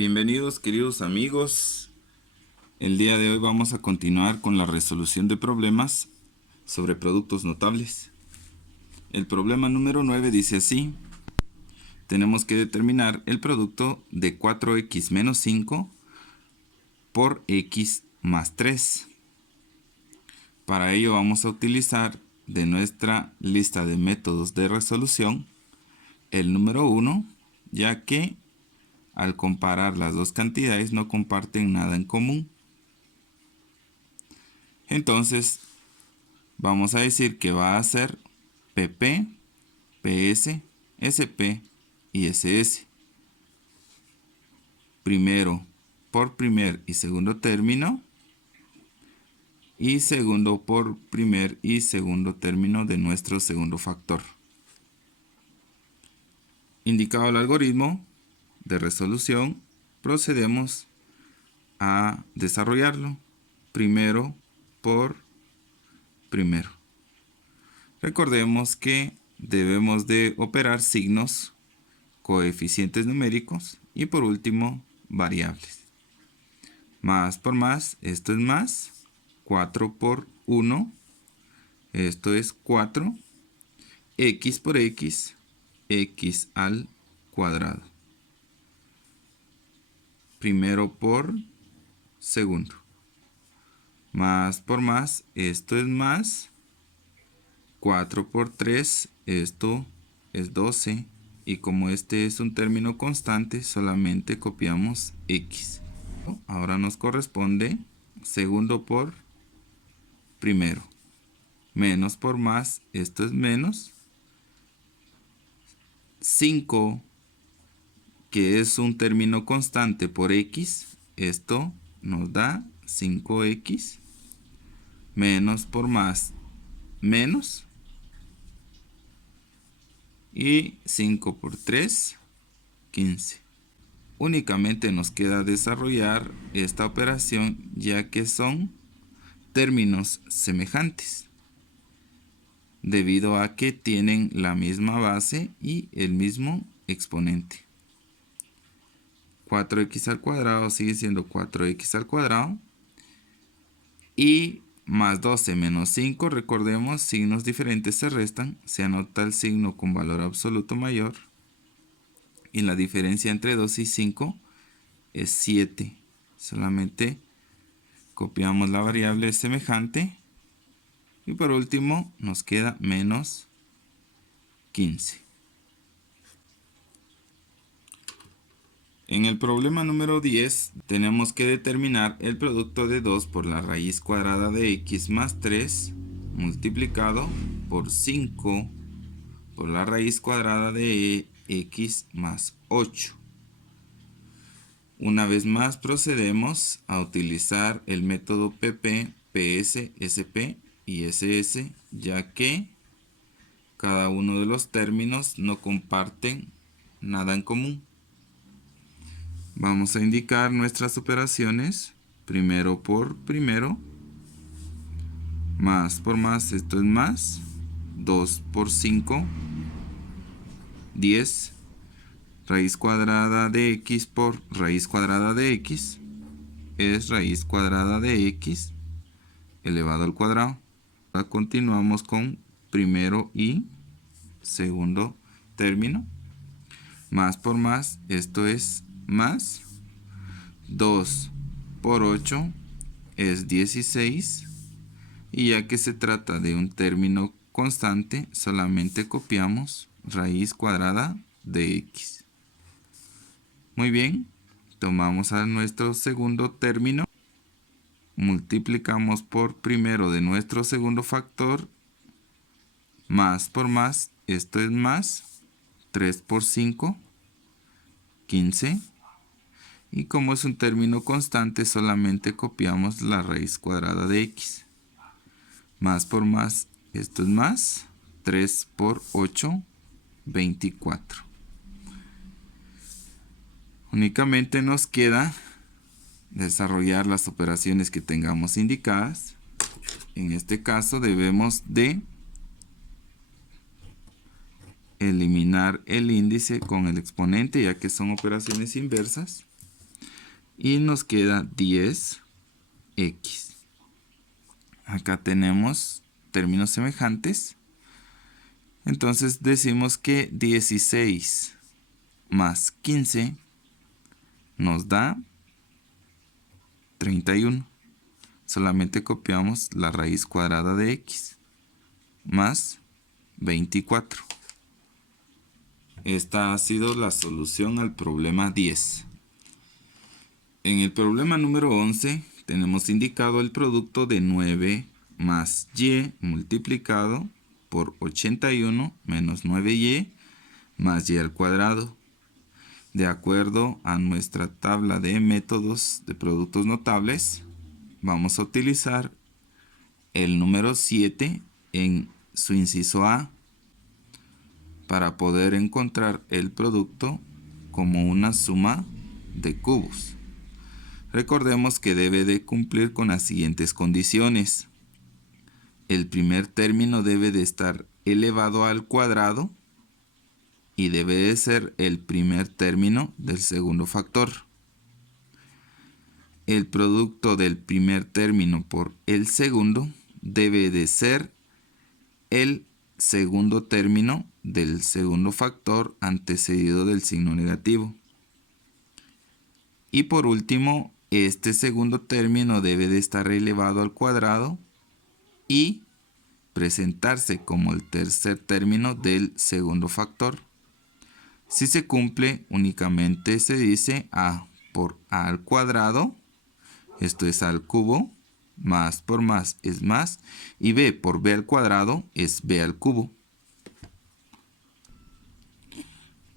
Bienvenidos queridos amigos. El día de hoy vamos a continuar con la resolución de problemas sobre productos notables. El problema número 9 dice así: tenemos que determinar el producto de 4x menos 5 por x más 3. Para ello vamos a utilizar de nuestra lista de métodos de resolución el número 1, ya que al comparar las dos cantidades no comparten nada en común. Entonces vamos a decir que va a ser PP, PS, SP y SS. Primero por primer y segundo término, y segundo por primer y segundo término de nuestro segundo factor. Indicado el algoritmo de resolución, procedemos a desarrollarlo primero por primero. Recordemos que debemos de operar signos, coeficientes numéricos y por último variables. Más por más, esto es más. 4 por 1, esto es 4. X por x, x al cuadrado. Primero por segundo. Más por más, esto es más. 4 por 3, esto es 12. Y como este es un término constante, solamente copiamos x. Ahora nos corresponde segundo por primero. Menos por más, esto es menos. 5, que es un término constante por x, esto nos da 5x. Menos por más, menos. Y 5 por 3, 15. Únicamente nos queda desarrollar esta operación, ya que son términos semejantes, debido a que tienen la misma base y el mismo exponente. 4x al cuadrado sigue siendo 4x al cuadrado. Y más 12 menos 5, recordemos, signos diferentes se restan. Se anota el signo con valor absoluto mayor. Y la diferencia entre 2 y 5 es 7. Solamente copiamos la variable semejante. Y por último nos queda menos 15. En el problema número 10 tenemos que determinar el producto de 2 por la raíz cuadrada de x más 3 multiplicado por 5 por la raíz cuadrada de x más 8. Una vez más procedemos a utilizar el método PP, PS, SP y SS, ya que cada uno de los términos no comparten nada en común. Vamos a indicar nuestras operaciones primero por primero. Más por más, esto es más. 2 por 5, 10. Raíz cuadrada de x por raíz cuadrada de x es raíz cuadrada de x elevado al cuadrado. Ahora continuamos con primero y segundo término. Más por más, esto es más. 2 por 8 es 16. Y ya que se trata de un término constante, solamente copiamos raíz cuadrada de x. Muy bien, tomamos a nuestro segundo término, multiplicamos por primero de nuestro segundo factor, más por más, esto es más. 3 por 5, 15. Y como es un término constante, solamente copiamos la raíz cuadrada de x. Más por más, esto es más. 3 por 8, 24. Únicamente nos queda desarrollar las operaciones que tengamos indicadas. En este caso debemos de eliminar el índice con el exponente, ya que son operaciones inversas. y nos queda 10x. Acá tenemos términos semejantes. Entonces decimos que 16 más 15 nos da 31. Solamente copiamos la raíz cuadrada de x más 24. Esta ha sido la solución al problema 10. En el problema número 11 tenemos indicado el producto de 9 más y multiplicado por 81 menos 9y más y al cuadrado. De acuerdo a nuestra tabla de métodos de productos notables, vamos a utilizar el número 7 en su inciso A para poder encontrar el producto como una suma de cubos. Recordemos que debe de cumplir con las siguientes condiciones. El primer término debe de estar elevado al cuadrado y debe de ser el primer término del segundo factor. El producto del primer término por el segundo debe de ser el segundo término del segundo factor antecedido del signo negativo. Y por último, este segundo término debe de estar elevado al cuadrado y presentarse como el tercer término del segundo factor. Si se cumple, únicamente se dice a por a al cuadrado, esto es a al cubo, más por más es más, y b por b al cuadrado es b al cubo.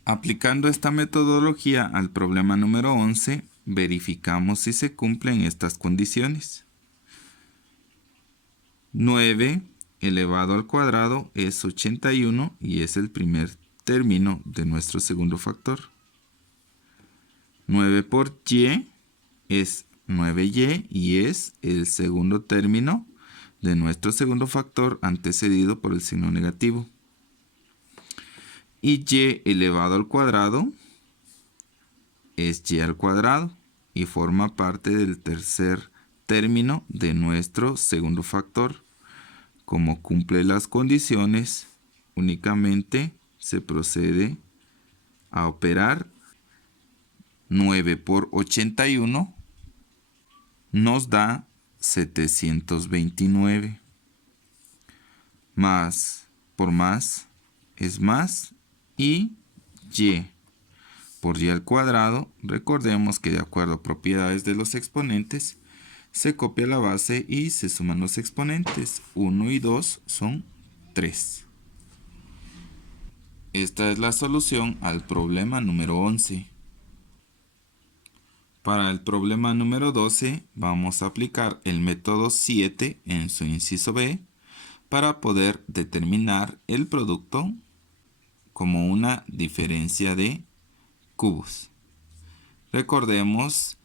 Aplicando esta metodología al problema número 11, verificamos si se cumplen estas condiciones. 9 elevado al cuadrado es 81 y es el primer término de nuestro segundo factor. 9 por y es 9y y es el segundo término de nuestro segundo factor antecedido por el signo negativo. Y y elevado al cuadrado es y al cuadrado y forma parte del tercer término de nuestro segundo factor. Como cumple las condiciones, únicamente se procede a operar. 9 por 81 nos da 729. Más por más es más y por y al cuadrado, recordemos que de acuerdo a propiedades de los exponentes, se copia la base y se suman los exponentes. 1 y 2 son 3. Esta es la solución al problema número 11. Para el problema número 12 vamos a aplicar el método 7 en su inciso B para poder determinar el producto como una diferencia de cubos. Recordemos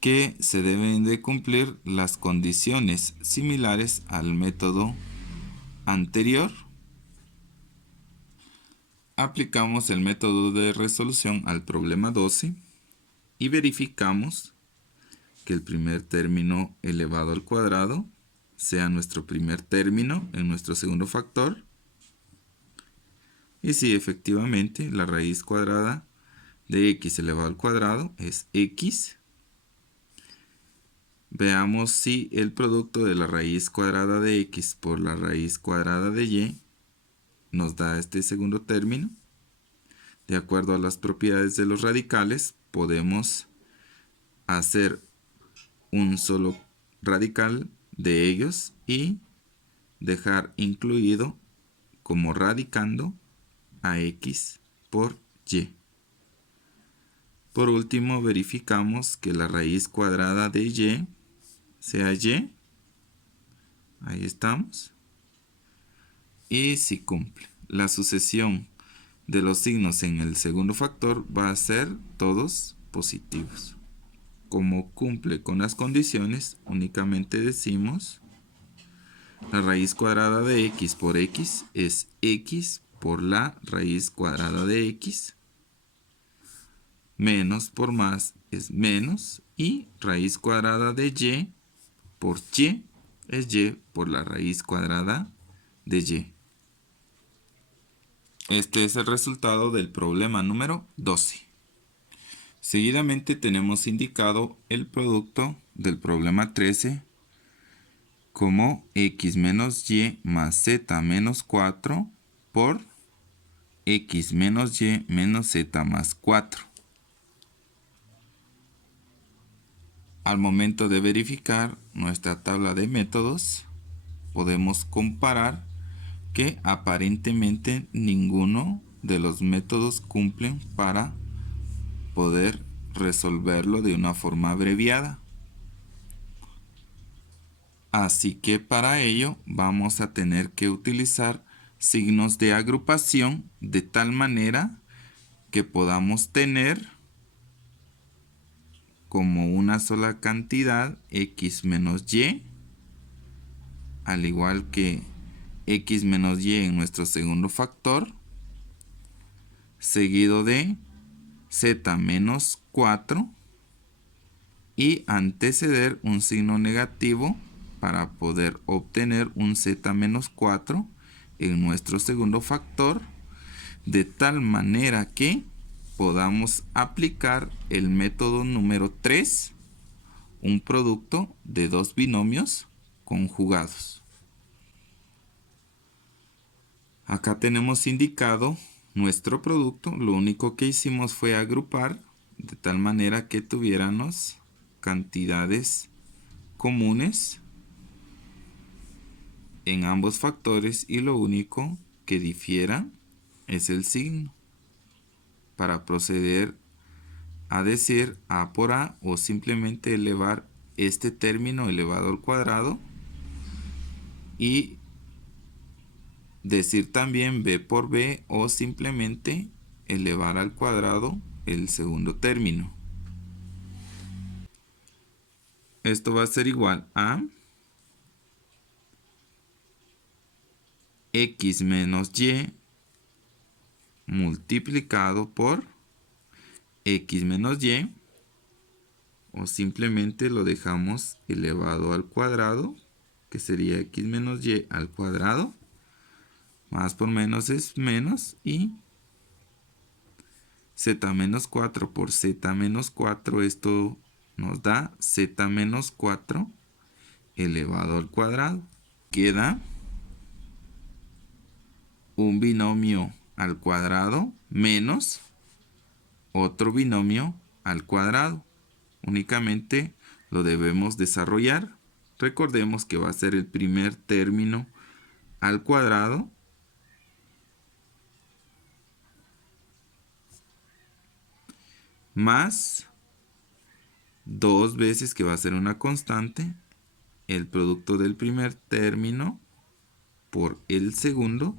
que se deben de cumplir las condiciones similares al método anterior. Aplicamos el método de resolución al problema 12 y verificamos que el primer término elevado al cuadrado sea nuestro primer término en nuestro segundo factor. Y si efectivamente la raíz cuadrada de x elevado al cuadrado es x, veamos si el producto de la raíz cuadrada de x por la raíz cuadrada de y nos da este segundo término. De acuerdo a las propiedades de los radicales, podemos hacer un solo radical de ellos y dejar incluido como radicando a x por y. Por último, verificamos que la raíz cuadrada de y sea y. Ahí estamos. Y si cumple. La sucesión de los signos en el segundo factor va a ser todos positivos. Como cumple con las condiciones, únicamente decimos la raíz cuadrada de x por x es x por la raíz cuadrada de x. Menos por más es menos. Y raíz cuadrada de y por y es y por la raíz cuadrada de y. Este es el resultado del problema número 12. Seguidamente tenemos indicado el producto del problema 13 como x menos y más z menos 4 por x menos y menos z más 4. Al momento de verificar nuestra tabla de métodos, podemos comparar que aparentemente ninguno de los métodos cumplen para poder resolverlo de una forma abreviada. Así que para ello vamos a tener que utilizar signos de agrupación de tal manera que podamos tener como una sola cantidad x menos y, al igual que x menos y en nuestro segundo factor, seguido de z menos 4 y anteceder un signo negativo para poder obtener un z menos 4 en nuestro segundo factor, de tal manera que podamos aplicar el método número 3, un producto de dos binomios conjugados. Acá tenemos indicado nuestro producto. Lo único que hicimos fue agrupar de tal manera que tuviéramos cantidades comunes en ambos factores y lo único que difiera es el signo para proceder a decir a por a o simplemente elevar este término elevado al cuadrado y decir también b por b o simplemente elevar al cuadrado el segundo término. Esto va a ser igual a x menos y multiplicado por x menos y, o simplemente lo dejamos elevado al cuadrado, que sería x menos y al cuadrado, más por menos es menos, y z menos 4 por z menos 4, esto nos da z menos 4 elevado al cuadrado. Queda un binomio al cuadrado menos otro binomio al cuadrado. Únicamente lo debemos desarrollar. Recordemos que va a ser el primer término al cuadrado más dos veces, que va a ser una constante, el producto del primer término por el segundo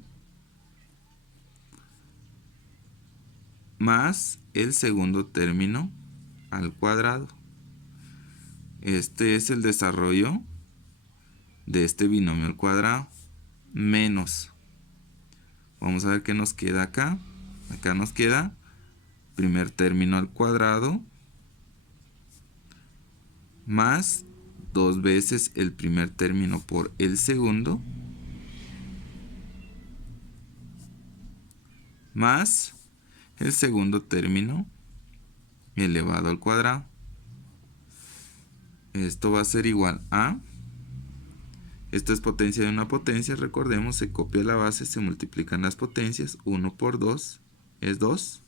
más el segundo término al cuadrado. Este es el desarrollo de este binomio al cuadrado, menos, vamos a ver qué nos queda acá. Acá nos queda primer término al cuadrado más dos veces el primer término por el segundo más el segundo término elevado al cuadrado. Esto va a ser igual a, esta es potencia de una potencia, recordemos, se copia la base, se multiplican las potencias, 1 por 2 es 2,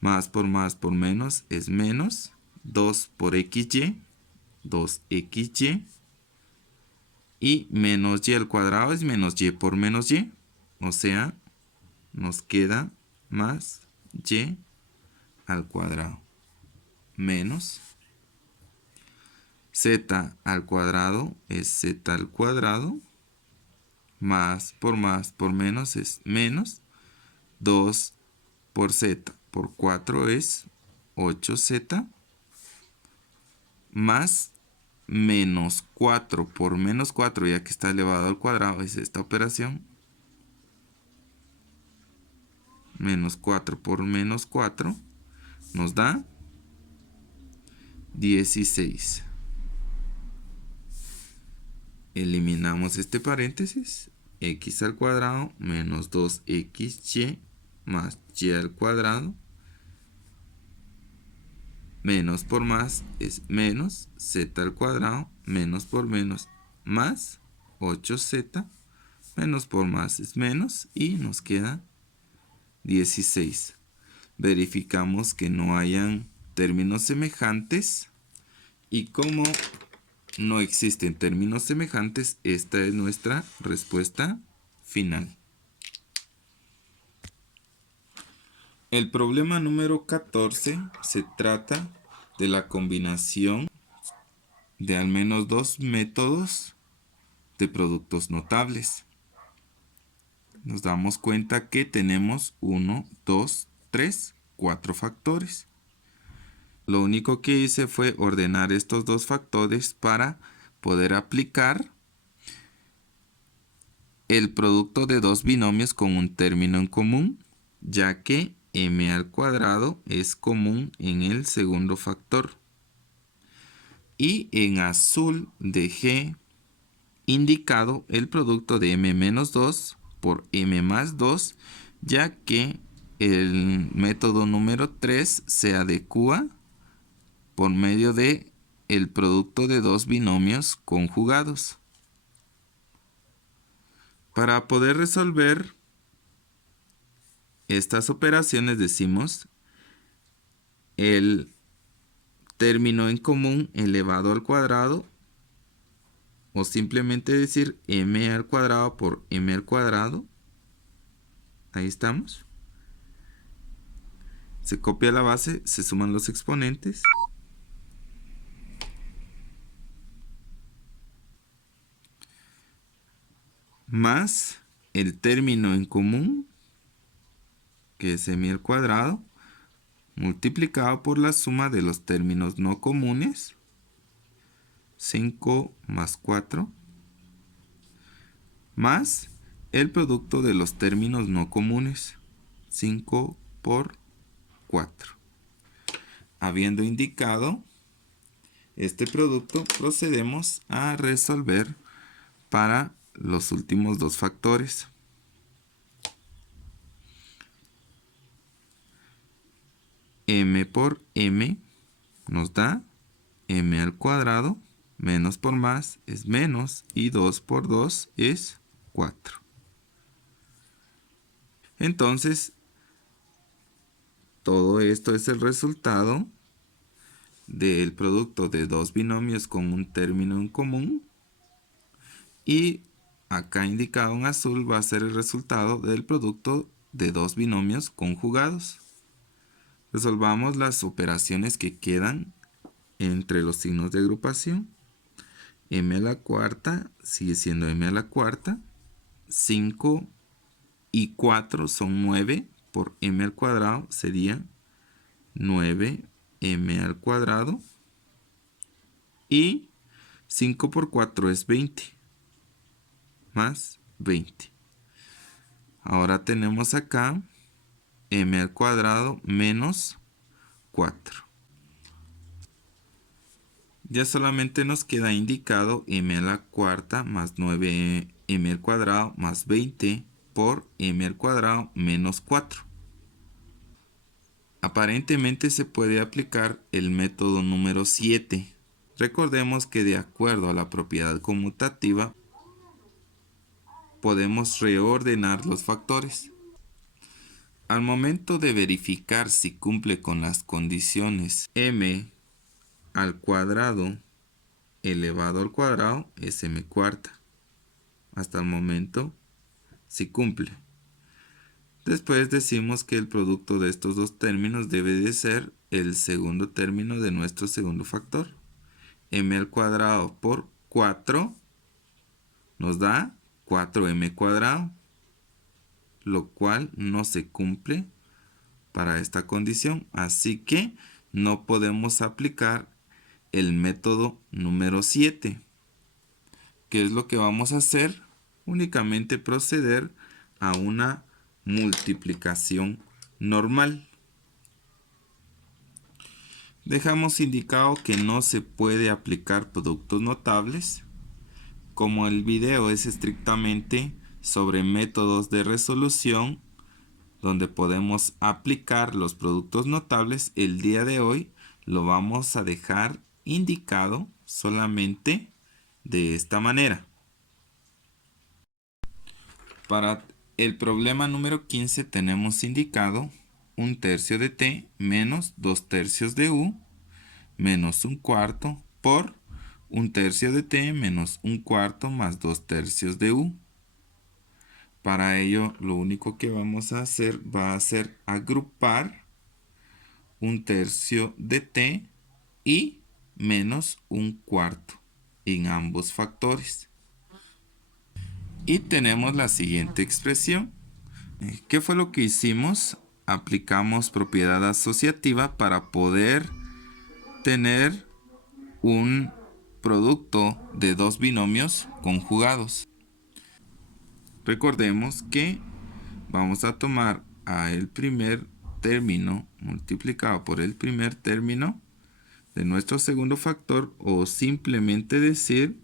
más por menos es menos, 2 por xy, 2xy, y menos y al cuadrado es menos y por menos y, o sea, nos queda más y al cuadrado menos z al cuadrado es z al cuadrado, más por menos es menos, 2 por z por 4 es 8z, más menos 4 por menos 4, ya que está elevado al cuadrado, es esta operación, menos 4 por menos 4, nos da 16. Eliminamos este paréntesis. X al cuadrado menos 2xy más y al cuadrado. Menos por más es menos z al cuadrado, menos por menos más 8z, menos por más es menos y nos queda 16. Verificamos que no hayan términos semejantes y como no existen términos semejantes, esta es nuestra respuesta final. El problema número 14 se trata de la combinación de al menos dos métodos de productos notables. Nos damos cuenta que tenemos 1, 2, 3, 4 factores. Lo único que hice fue ordenar estos dos factores para poder aplicar el producto de dos binomios con un término en común, ya que m al cuadrado es común en el segundo factor. Y en azul dejé indicado el producto de m menos 2 por m más 2, ya que el método número 3 se adecua por medio de el producto de dos binomios conjugados. Para poder resolver estas operaciones decimos el término en común elevado al cuadrado, o simplemente decir m al cuadrado por m al cuadrado. Ahí estamos. Se copia la base, se suman los exponentes. Más el término en común, que es m al cuadrado, multiplicado por la suma de los términos no comunes, 5 más 4, más el producto de los términos no comunes, 5 por 4. Habiendo indicado este producto, procedemos a resolver para los últimos dos factores. M por m nos da m al cuadrado, menos por más es menos y 2 por 2 es 4. Entonces, todo esto es el resultado del producto de dos binomios con un término en común, y acá indicado en azul va a ser el resultado del producto de dos binomios conjugados. Resolvamos las operaciones que quedan entre los signos de agrupación. M a la cuarta sigue siendo m a la cuarta. 5 y 4 son 9 por m al cuadrado, sería 9m al cuadrado. Y 5 por 4 es 20, más 20. Ahora tenemos acá m al cuadrado menos 4. Ya solamente nos queda indicado m a la cuarta más 9m al cuadrado más 20 por m al cuadrado menos 4. Aparentemente se puede aplicar el método número 7. Recordemos que de acuerdo a la propiedad conmutativa podemos reordenar los factores. Al momento de verificar si cumple con las condiciones m al cuadrado elevado al cuadrado es m cuarta. Hasta el momento sí cumple. Después decimos que el producto de estos dos términos debe de ser el segundo término de nuestro segundo factor. M al cuadrado por 4 nos da 4m cuadrado, lo cual no se cumple para esta condición, así que no podemos aplicar el método número 7. ¿Qué es lo que vamos a hacer? Únicamente proceder a una multiplicación normal. Dejamos indicado que no se puede aplicar productos notables. Como el video es estrictamente sobre métodos de resolución, donde podemos aplicar los productos notables, el día de hoy lo vamos a dejar indicado solamente de esta manera. Para el problema número 15 tenemos indicado 1/3 de t menos 2/3 de u menos 1/4 por 1/3 de t menos 1/4 más 2/3 de u. Para ello, lo único que vamos a hacer va a ser agrupar 1/3 de t y menos 1/4 en ambos factores. Y tenemos la siguiente expresión. ¿Qué fue lo que hicimos? Aplicamos propiedad asociativa para poder tener un producto de dos binomios conjugados. Recordemos que vamos a tomar a el primer término multiplicado por el primer término de nuestro segundo factor, o simplemente decir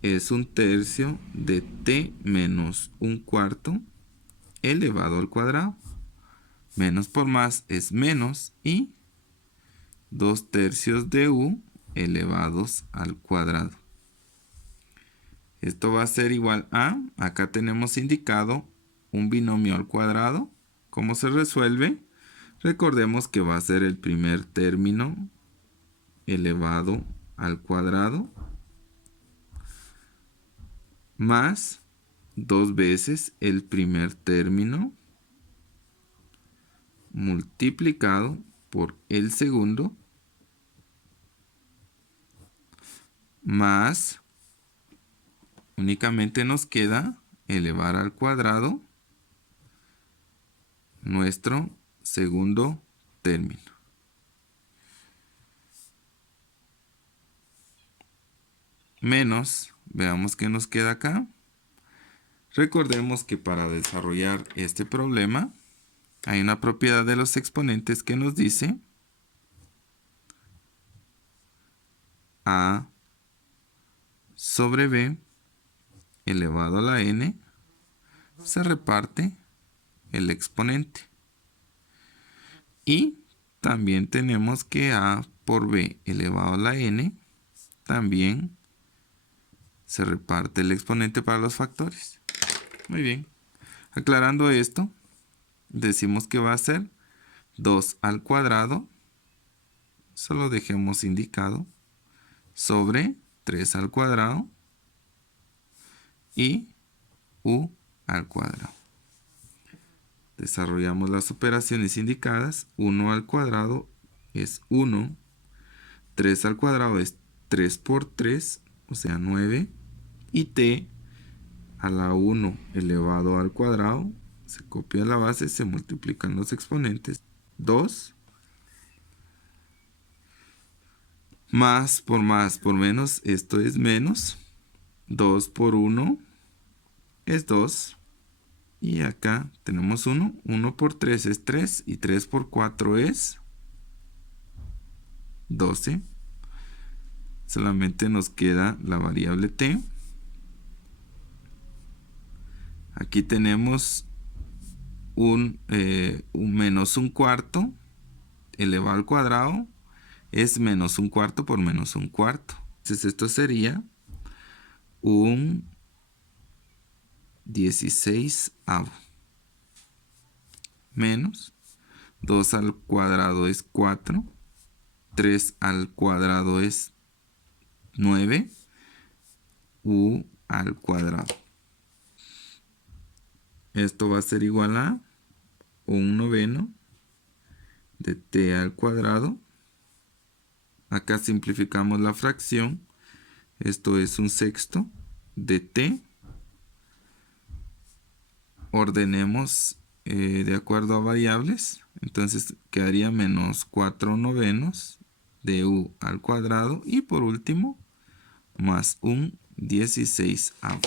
es 1/3 de t menos 1/4 elevado al cuadrado. Menos por más es menos y 2/3 de u elevados al cuadrado. Esto va a ser igual a, acá tenemos indicado un binomio al cuadrado. ¿Cómo se resuelve? Recordemos que va a ser el primer término elevado al cuadrado más 2 veces el primer término multiplicado por el segundo más, únicamente nos queda elevar al cuadrado nuestro segundo término. Menos, veamos qué nos queda acá. Recordemos que para desarrollar este problema hay una propiedad de los exponentes que nos dice a sobre b elevado a la n se reparte el exponente. Y también tenemos que a por b elevado a la n también se reparte el exponente para los factores. Muy bien. Aclarando esto, decimos que va a ser 2 al cuadrado, solo dejemos indicado, sobre 3 al cuadrado y u al cuadrado. Desarrollamos las operaciones indicadas. 1 al cuadrado es 1. 3 al cuadrado es 3 por 3, o sea 9. Y t a la 1 elevado al cuadrado, se copia la base, se multiplican los exponentes. 2 más por menos, esto es menos. 2 por 1 es 2. Y acá tenemos 1. 1 por 3 es 3. Y 3 por 4 es 12. Solamente nos queda la variable t. Aquí tenemos un menos 1/4 elevado al cuadrado. Es menos 1/4 por menos 1/4. Entonces esto sería un 16avo. Menos 2 al cuadrado es 4. 3 al cuadrado es 9. U al cuadrado. Esto va a ser igual a 1/9 de t al cuadrado. Acá simplificamos la fracción. Esto es 1/6 de t. Ordenemos de acuerdo a variables. Entonces quedaría menos 4/9 de u al cuadrado. Y por último, más un 16avo.